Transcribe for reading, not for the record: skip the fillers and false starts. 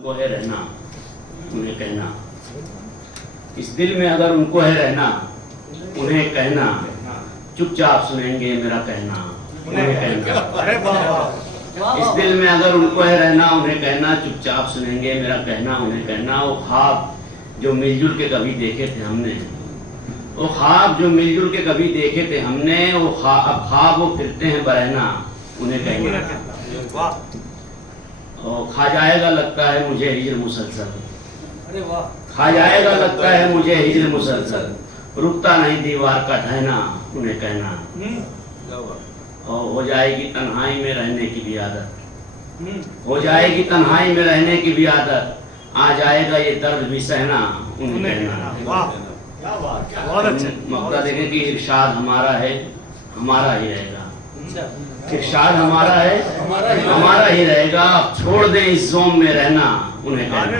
उनको है रहना, उन्हें कहना। इस दिल में अगर उनको है रहना, उन्हें कहना। चुपचाप सुनेंगे मेरा कहना, उन्हें कहना। इस दिल में अगर उनको है रहना, उन्हें कहना। चुपचाप सुनेंगे मेरा कहना, उन्हें कहना। वो ख्वाब जो मिलजुल के कभी देखे थे हमने, वो ख्वाब जो मिलजुल के कभी देखे थे हमने, वो ख्वाब वो फिरते हैं बरहना, उन्हें कहना। और खा जाएगा लगता है मुझे हिज्र मुसलसल, खा जाएगा लगता है मुझे हिज्र मुसलसल। रुकता नहीं दीवार का ढहना, उन्हें कहना। और हो जाएगी तन्हाई में रहने की भी आदत, हो जाएगी तन्हाई में रहने की भी आदत। आ जाएगा ये दर्द भी सहना, उन्हें कहना। मौका देखें कि इरशाद हमारा है, हमारा ही रहेगा। इरशाद हमारा है, हमारा ही रहेगा। अब छोड़ दें इस जोम में रहना, उन्हें कहना।